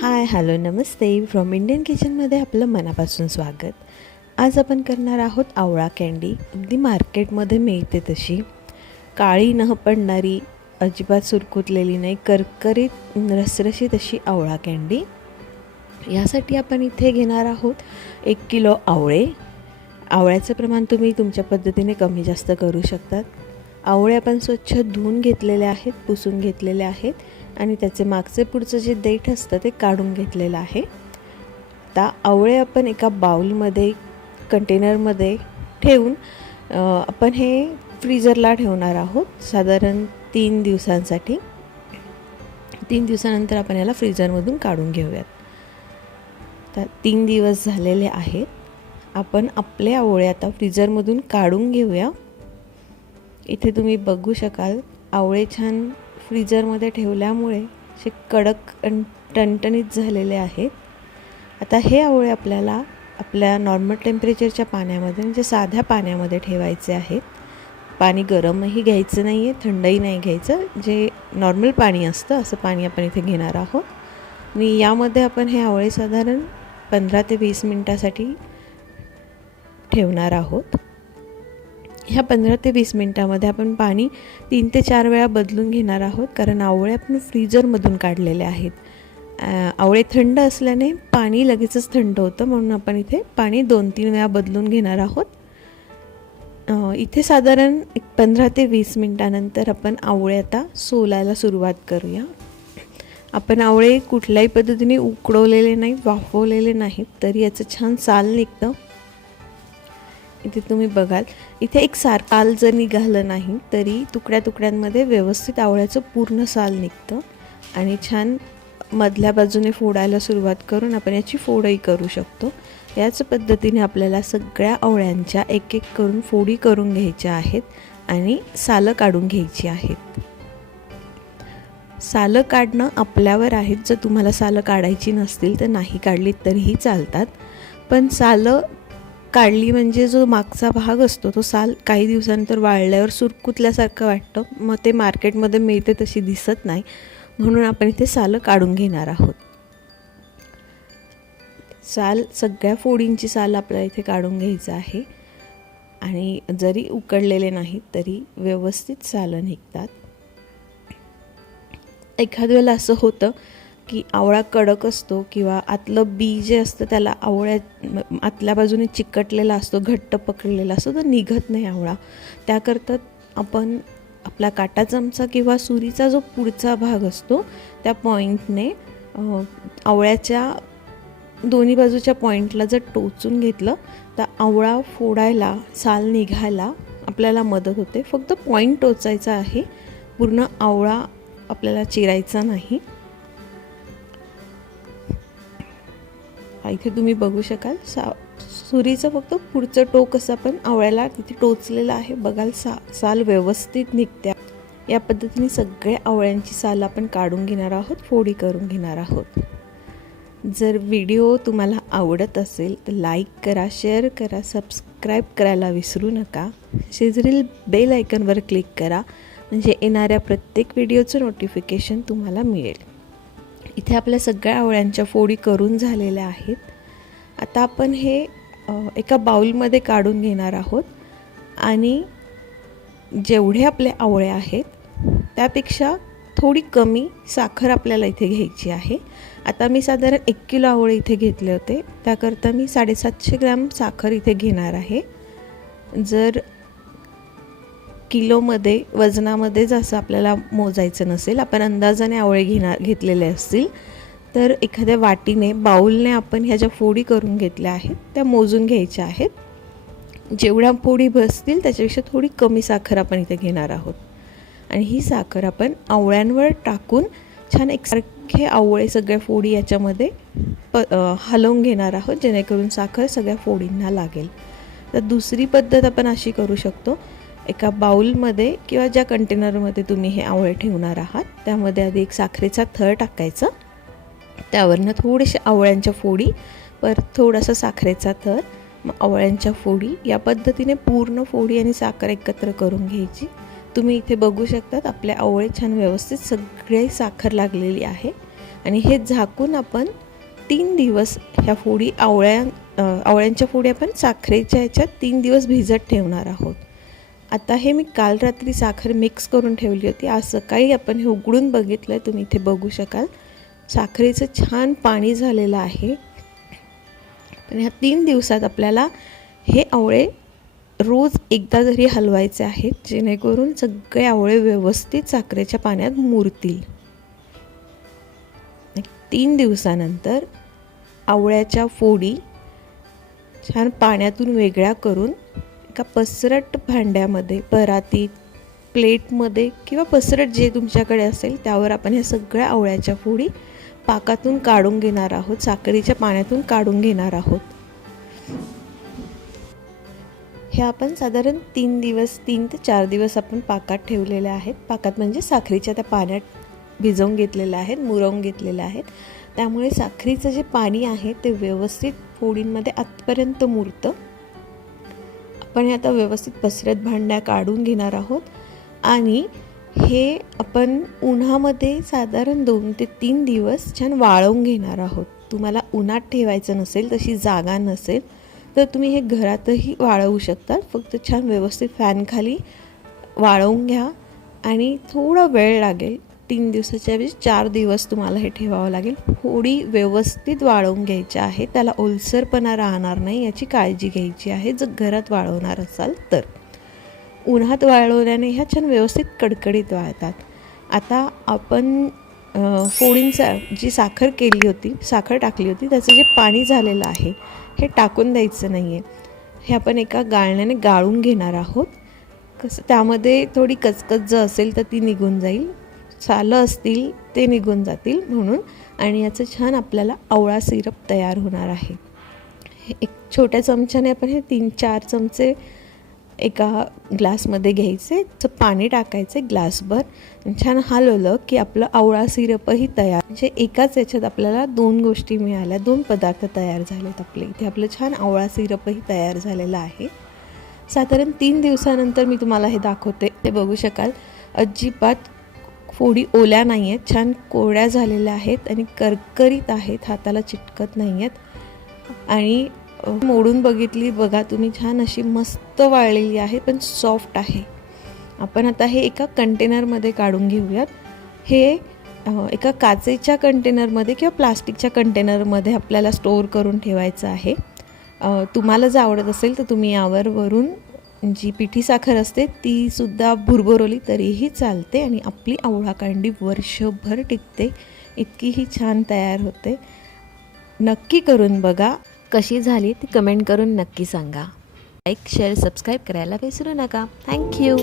हाय hello नमस्ते. From Indian किचनमध्ये आपलं मनापासून स्वागत. आज आपण करणार आहोत आवळा कँडी अगदी मार्केटमध्ये मिळते तशी. काळी न पडणारी अजिबात सुरकुतलेली नाही करकरीत रसरशीत अशी आवळा कँडी यासाठी आपण इथे घेणार आहोत एक किलो आवळे. आवळ्याचं प्रमाण तुम्ही तुमच्या पद्धतीने कमी जास्त करू शकतात. आवळे आपण स्वच्छ धुवून घेतलेले आहेत पुसून घेतलेले आहेत. आणि त्याचे मागचे पुढचं जे देठ असतं ते काढून घेतलेलं आहे. आता आवळे आपण एका बाउलमध्ये कंटेनरमध्ये ठेवून आपण हे फ्रीजरला ठेवणार आहोत साधारण तीन दिवसांसाठी. तीन दिवसानंतर आपण याला फ्रीजरमधून काढून घेऊयात. तर तीन दिवस झालेले आहेत. आपण आपले आवळे आता फ्रीजरमधून काढून घेऊया. इथे तुम्ही बघू शकाल आवळे छान फ्रीजरमध्ये ठेवल्यामुळे असे कडक टणटणीत झालेले आहेत. आता हे आवळे आपल्याला आपल्या नॉर्मल टेम्परेचरच्या पाण्यामध्ये म्हणजे साध्या पाण्यामध्ये ठेवायचे आहेत. पाणी गरमही घ्यायचं नाही आहे थंडही नाही घ्यायचं. जे नॉर्मल पाणी असतं असं पाणी आपण इथे घेणार आहोत. आणि यामध्ये आपण हे आवळे साधारण पंधरा ते वीस मिनटासाठी ठेवणार आहोत. ह्या पंधरा ते वीस मिनटामध्ये आपण पाणी तीन ते चार वेळा बदलून घेणार आहोत कारण आवळे आपण फ्रीजरमधून काढलेले आहेत. आवळे थंड असल्याने पाणी लगेचच थंड होतं म्हणून आपण इथे पाणी दोन तीन वेळा बदलून घेणार आहोत. इथे साधारण एक पंधरा ते वीस मिनटानंतर आपण आवळे आता सोलायला सुरुवात करूया. आपण आवळे कुठल्याही पद्धतीने उकडवलेले नाहीत वाफवलेले नाहीत तरी याचं छान साल निघतं. इथे तुम्ही बघाल. इथे एक साल जर निघालं नाही तरी तुकड्या तुकड्यांमध्ये व्यवस्थित आवळ्याचं पूर्ण साल निघतं. आणि छान मधल्या बाजूने फोडायला सुरुवात करून आपण याची फोडही करू शकतो. याच पद्धतीने आपल्याला सगळ्या आवळ्यांच्या एक एक करून फोडी करून घ्यायच्या आहेत आणि सालं काढून घ्यायची आहेत. सालं काढणं आपल्यावर आहेत. जर तुम्हाला सालं काढायची नसतील तर नाही काढली तरीही चालतात. पण सालं काढली म्हणजे जो मागचा भाग असतो तो साल काही दिवसानंतर वाळल्यावर सुरकुतल्यासारखं वाटतं. मग ते मार्केटमध्ये मिळते तशी दिसत नाही. म्हणून आपण इथे सालं काढून घेणार आहोत. साल सगळ्या फोडींची साल आपल्याला इथे काढून घ्यायचं आहे. आणि जरी उकडलेले नाहीत तरी व्यवस्थित सालं निघतात. एखाद्या वेळेला असं होतं की आवळा कडक असतो किंवा आतलं बी जे असतं त्याला आवळ्या आतल्या बाजूने चिकटलेला असतो घट्ट पकडलेला असतो तर निघत नाही आवळा. त्याकरता आपण आपला काटा चमचा किंवा सुरीचा जो पुढचा भाग असतो त्या पॉईंटने आवळ्याच्या दोन्ही बाजूच्या पॉईंटला जर टोचून घेतलं तर आवळा फोडायला साल निघायला आपल्याला मदत होते. फक्त पॉईंट टोचायचा आहे. पूर्ण आवळा आपल्याला चिरायचा नाही. इथे तुम्ही बघू शकाल. सा सुरीचं फक्त पुढचं टोक असं पण आवळ्याला तिथे टोचलेलं आहे. बघाल सा साल व्यवस्थित निघत्या. या पद्धतीने सगळ्या आवळ्यांची साल आपण काढून घेणार आहोत फोडी करून घेणार आहोत. जर व्हिडिओ तुम्हाला आवडत असेल तर लाईक करा शेअर करा सबस्क्राईब करायला विसरू नका. शेजरील बेल आयकनवर क्लिक करा. म्हणजे येणाऱ्या प्रत्येक व्हिडिओचं नोटिफिकेशन तुम्हाला मिळेल. इथे आपल्या सगळ्या आवळ्यांच्या फोडी करून झालेल्या आहेत. आता आपण हे एका बाउलमध्ये काढून घेणार आहोत. आणि जेवढे आपले आवळे आहेत त्यापेक्षा थोडी कमी साखर आपल्याला इथे घ्यायची आहे. आता मी साधारण एक किलो आवळे इथे घेतले होते. त्याकरता मी साडेसातशे ग्रॅम साखर इथे घेणार आहे. जर किलोमध्ये वजनामध्ये जसं आपल्याला मोजायचं नसेल. आपण अंदाजाने आवळे घेणार घेतलेले असतील. तर एखाद्या वाटीने बाऊलने आपण ह्या ज्या फोडी करून घेतल्या आहेत त्या मोजून घ्यायच्या आहेत. जेवढ्या फोडी बसतील त्याच्यापेक्षा थोडी कमी साखर आपण इथे घेणार आहोत. आणि ही साखर आपण आवळ्यांवर टाकून छान एकसारखे आवळे सगळ्या फोडी याच्यामध्ये प हलवून घेणार आहोत जेणेकरून साखर सगळ्या फोडींना लागेल. तर दुसरी पद्धत आपण अशी करू शकतो एका बाऊलमध्ये किंवा ज्या कंटेनरमध्ये तुम्ही हे आवळे ठेवणार आहात त्यामध्ये आधी एक साखरेचा थर टाकायचा. त्यावरनं थोडेसे आवळ्यांच्या फोडी पर थोडासा साखरेचा थर मग आवळ्यांच्या फोडी या पद्धतीने पूर्ण फोडी आणि साखर एकत्र करून घ्यायची. तुम्ही इथे बघू शकतात आपले आवळे छान व्यवस्थित सगळे साखर लागलेली आहे. आणि हे झाकून आपण तीन दिवस ह्या फोडी आवळ्या आवळ्यांच्या फोडी आपण साखरेच्या ह्याच्यात तीन दिवस भिजत ठेवणार आहोत. आता हे मी काल रात्री साखर मिक्स करून ठेवली होती. आज सकाळी आपण हे उघडून बघितलं आहे तुम्ही इथे बघू शकाल. साखरेचं छान पाणी झालेलं आहे. पण ह्या तीन दिवसात आपल्याला हे आवळे रोज एकदा जरी हलवायचे आहेत जेणेकरून सगळे आवळे व्यवस्थित साखरेच्या पाण्यात मुरतील. तीन दिवसानंतर आवळ्याच्या फोडी छान पाण्यातून वेगळ्या करून एका पसरट भांड्यामध्ये परातीत प्लेटमध्ये किंवा पसरट जे तुमच्याकडे असेल त्यावर आपण ह्या सगळ्या आवळ्याच्या फोडी पाकातून काढून घेणार आहोत साखरेच्या पाण्यातून काढून घेणार आहोत. हे आपण साधारण तीन दिवस तीन ते चार दिवस आपण पाकात ठेवलेले आहेत. पाकात म्हणजे साखरेच्या त्या पाण्यात भिजवून घेतलेल्या आहेत मुरवून घेतलेलं आहेत. त्यामुळे साखरेचं जे पाणी आहे ते व्यवस्थित फोडींमध्ये आतपर्यंत मुरतं. आपण हे आता व्यवस्थित पसरत भांड्या काढून घेणार आहोत. आणि हे आपण उन्हामध्ये साधारण दोन ते तीन दिवस छान वाळवून घेणार आहोत. तुम्हाला उन्हात ठेवायचं नसेल तशी जागा नसेल तर तुम्ही हे घरातही वाळवू शकता. फक्त छान व्यवस्थित फॅनखाली वाळवून घ्या आणि थोडा वेळ लागेल तीन दिवसाच्या ऐवजी चार दिवस तुम्हाला हे ठेवावं लागेल. होडी व्यवस्थित वाळवून घ्यायची आहे. त्याला ओलसरपणा राहणार नाही याची काळजी घ्यायची आहे. जर घरात वाळवणार असाल तर. उन्हात वाळवल्याने ह्या छान व्यवस्थित कडकडीत वाळतात. आता आपण फोडींचा जी साखर केली होती साखर टाकली होती त्याचं जे पाणी झालेलं आहे हे टाकून द्यायचं नाही आहे हे आपण एका गाळण्याने गाळून घेणार आहोत. कसं त्यामध्ये थोडी कचकच जर असेल तर ती निघून जाईल. सालं असतील ते निघून जातील म्हणून आणि याचं छान आपल्याला आवळा सिरप तयार होणार आहे. एक छोट्या चमच्याने आपण हे तीन चार चमचे एका ग्लासमध्ये घ्यायचे तर पाणी टाकायचे ग्लासभर. छान हलवलं की आपलं आवळा सिरपही तयार म्हणजे एकाच याच्यात आपल्याला दोन गोष्टी मिळाल्या दोन पदार्थ तयार झालेत आपले. इथे आपलं छान आवळा सिरपही तयार झालेलं आहे. साधारण तीन दिवसानंतर मी तुम्हाला हे दाखवते ते बघू शकाल. अजिबात फोडी ओल्या नाही आहेत छान कोरड्या झालेल्या आहेत आणि करकरीत आहेत हाताला चिटकत नाही आहेत आणि मोडून बघितली बघा तुम्ही छान अशी मस्त वाळलेली आहे पण सॉफ्ट आहे. आपण आता हे एका कंटेनरमध्ये काढून घेऊयात. हे एका काचेच्या कंटेनरमध्ये किंवा प्लास्टिकच्या कंटेनरमध्ये आपल्याला स्टोअर करून ठेवायचं आहे. तुम्हाला जर आवडत असेल तर तुम्ही यावर वरून जी पिठी साखर असते ती सुद्धा भुरभुरवली तरीही चालते आणि आपली आवळा कांडी वर्षभर टिकते. इतकी ही छान तयार होते. नक्की करून बघा. कशी झाली ती कमेंट करून नक्की सांगा. लाईक शेअर सबस्क्राईब करायला विसरू नका. थँक्यू